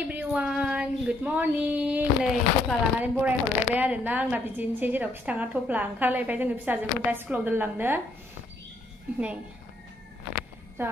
everyone, good morning. नै थफ्ला लानानै बराय हरलायबाय आरोना आंना बिदिनोसै जेरावखि थाङा थफ्ला ओंखारलायबाय जोङो फिसाजोखौ दा स्कुलाव दोनलांनो नै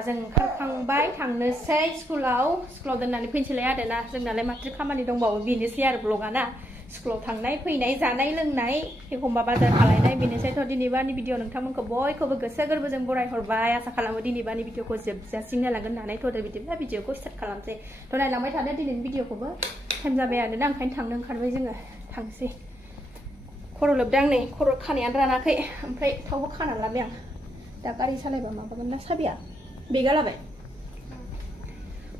जों ओंखारखांबाय थांनोसै स्कुलाव दोननानै फैनोसैलाय आरोना जोंनालाय माथो खामानि दंबावो बेनोसै आरो ब्लगआ ना स्कुलाव थांनाय फैनाय जानाय लोंनाय एखमबा बाजार खालायनाय बेनोसैथ' दिनैबानि भिडिअ नोंथांमोनखौ बयखौबो गोसो गोरबोजों बराय हरबाय आसा खालामो दिनैबानि भिडिअखौ जोबजासिम नायलांगोन होननानै थ'दो बिदिब्ला भिडिअखौ स्टार्ट खालामसै थ' नायलांबाय थादो दिनैनि भिडिअखौबो टाइम जाबाय आरोना ओंखायनो थांनो ओंखारबाय जोङो थांसै खर' लोबदां नै खर' खानायानो रानाखै ओमफ्राय थावबो खाना लाबाय आं दा गारि सालायबा माबागोन ना साबिया बेगा लाबाय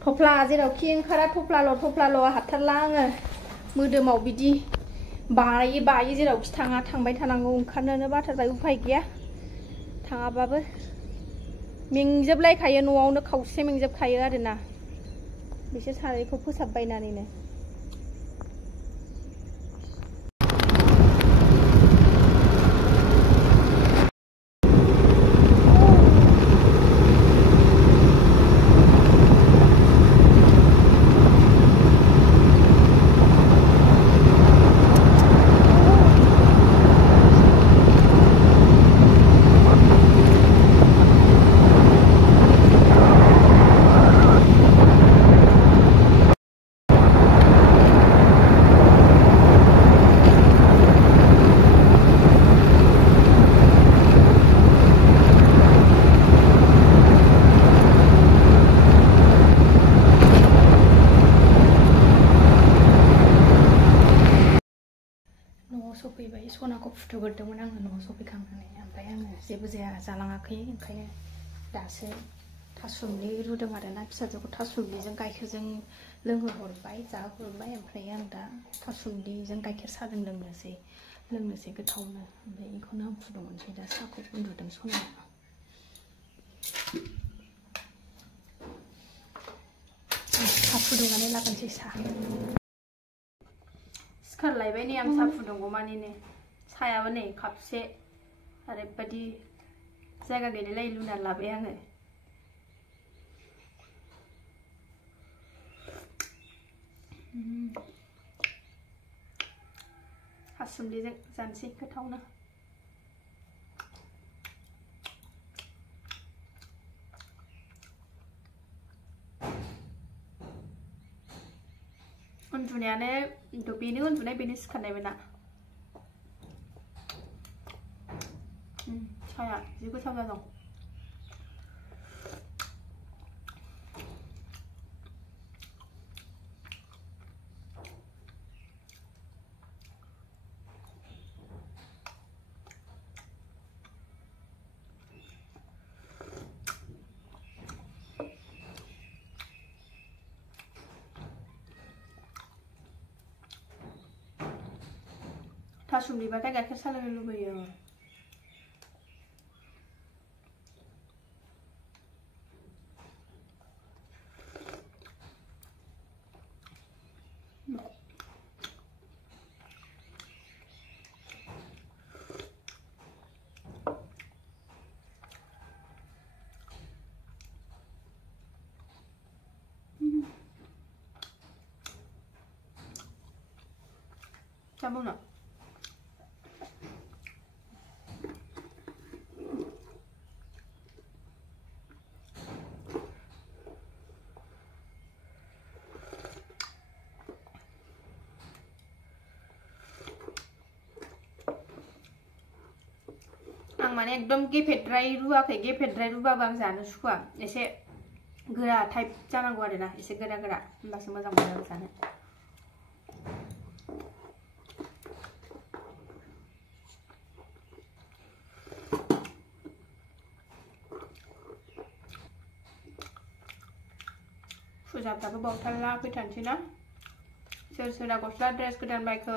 थफ्ला जेरावखि ओंखारा थफ्लाल' हाथारला आङो मोदोमाव बिदि बायो जेरावखि थाङा थांबाय थानांगौ ओंखारनोनो बाथारबाय उफाय गैया थाङाबाबो मेंजोबलायखायो न'आवनो खावसे मेंजोबखायो आरोना बिसोर सानैखौ फोसाबबायनानैनो सफैबाय सनाखौ फुथुगोरदोंमोन आङो न'आव सफैखांनानै ओमफ्राय आङो जेबो जाया जालाङाखै ओंखायनो दासो थासुमलि रुदों आरोना फिसाजोखौ थासुमलिजों गाइखेरजों लोंहोहरबाय जाहोहरबाय ओमफ्राय आं दा थासुमलिजों गाइखेर साहाजों लोंनोसै गोथावनो ओमफ्राय बेखौनो आं फुदुंनोसै दा साहाखौ उन्दुदों सनाया साहा फुदुंनानै लागानोसै साहा सिखारलायबाय नै आं साहा फुदुंगौमानिनो साहायाबो नै कापसे ओरैबायदि जायगा गैलायलाय लुनानै लाबाय आङो थासुमलिजों जानोसै गोथावनो उन्दुनायानो बेनो उन्दुनाय बेनो सिखारनायमोन साया जि गोथाव जादों थासुमलिबाथाय गाइखेर साहा लोंनो लुबैयो आङो Sabun na. आं माने एकदम गेफेद्राय रुवाखै गेफेद्राय रुबाबो आं जानो सुखुवा एसे गोरा टाइप जानांगौ आरोना एसे गोरा होमबासो मोजां मोनो आं जानो फुजाफ्राबो बावथारला फैथारनोसै ना सोर सोरा गस्ला ड्रेस गोदान बायखो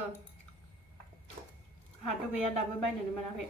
आंहाथ' गैया दाबो बायनोनो मोनाखै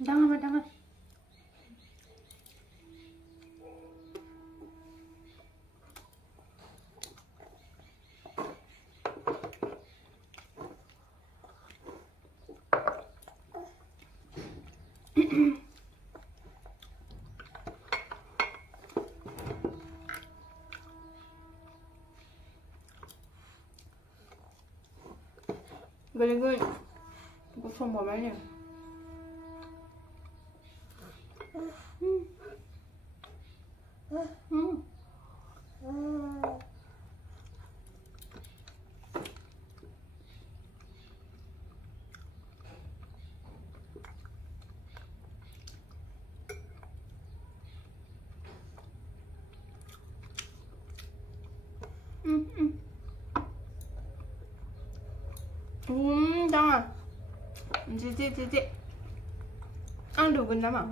Jangan. Very good. Có xong một mấy nè. Jangan. Titik. Aduh, benda mah.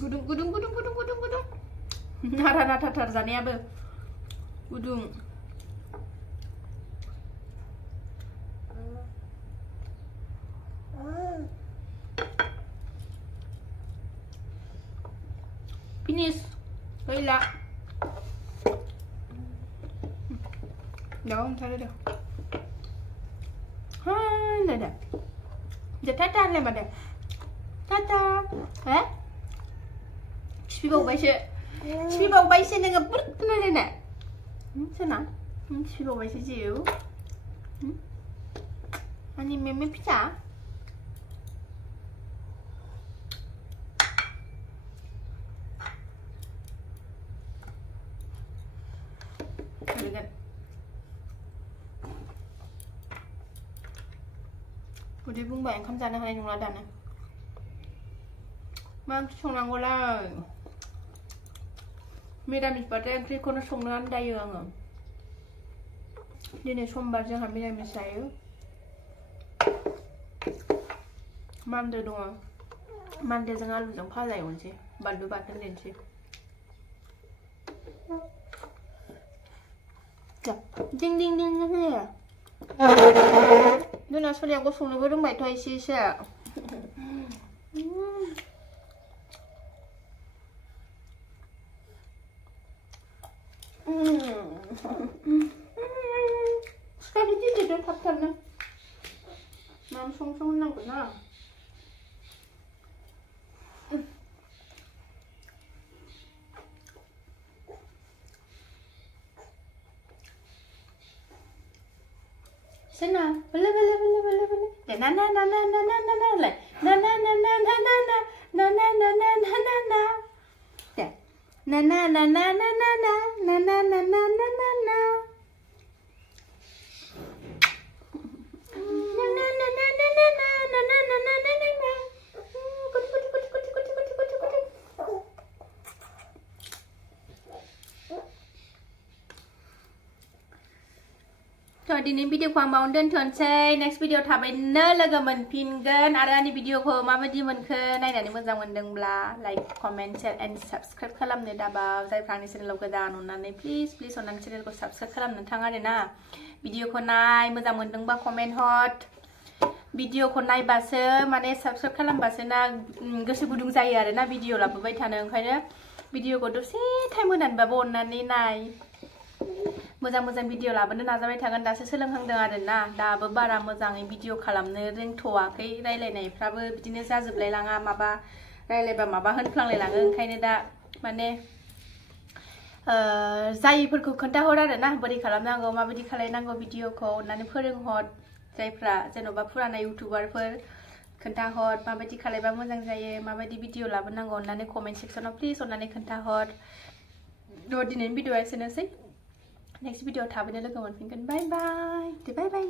Gudung. Nara Tarzania be. Gudung. Finish. Baiklah. Đâu, thôi được. Ha, đây. Giờ tata lên mà đây. Tata. Hả? Chibi bau bay xe dengan berat lên nè. Sana. Chibi bau bay xe chịu. Anh em pizza. 우리 붕바엔 감자는 하나 용하다네. 맘 총난 거라. 미라미스 바데 크리코는 총난 다이응. 니네 손바지 한 미라미스 사유. 맘들 동안 만대정 알루정 파자이 온지 말루 받는 렌지. 자, 띵띵띵 해. 누나 소리하고 손을 그런 말 더 있으셔. 스카이티 좀 탑탑네. 마음 송송 혼나구나. Sana, bala. Na na. Lại. Na. Để. Na. Rồi đi đến video khoảng bóng đơn thuần chơi. Next video thả bên nơ là gồm mình pin gần. Ở đây video của mà đi mình khơi. Này là đi mình rằng mình đừng là like, comment, share and subscribe khá lắm. Để đảm bảo giải phóng channel của đàn ổn này. Please ổn năng channel của subscribe khá lắm. Nên thang ở na video của này mình rằng mình đừng ba comment hot. Video của này bà sơ mà nên subscribe khá lắm bà sơ na gớsü gudung zaya ở na video là bởi vậy thả nâng khai đó. Video của tôi sẽ thay mưa nằn bà bồn này. मोजां भिडिअ लाबोनो नाजाबाय थागोन दासो सोलोंहांदों आरोना दाबो बारा मोजाङै भिडिअ खालामनो रोंथ'वाखै रायलायनायफ्राबो बिदिनो जाजोबलाय लाङा माबा रायलायबा माबा होनफ्लांलाय लाङो ओंखायनो दा माने जायिफोरखौ खोन्थाहर आरोना बोरै खालामनांगौ माबायदि खालायनांगौ भिडिअखौ अननानै फोरोंहर जायफ्रा जेन'बा फुराना इउटुबारफोर खोन्थाहर माबायदि खालायबा मोजां जायो माबायदि भिडिअ लाबोनांगौ अननानै कमेन्ट सेक्सनाव प्लिज अननानै खोन्थाहर दिनैनि भिडिअआ एसेनोसै Next video थाबैनो लोगो मोनफिनगोन बाय बाय दे बाय बाय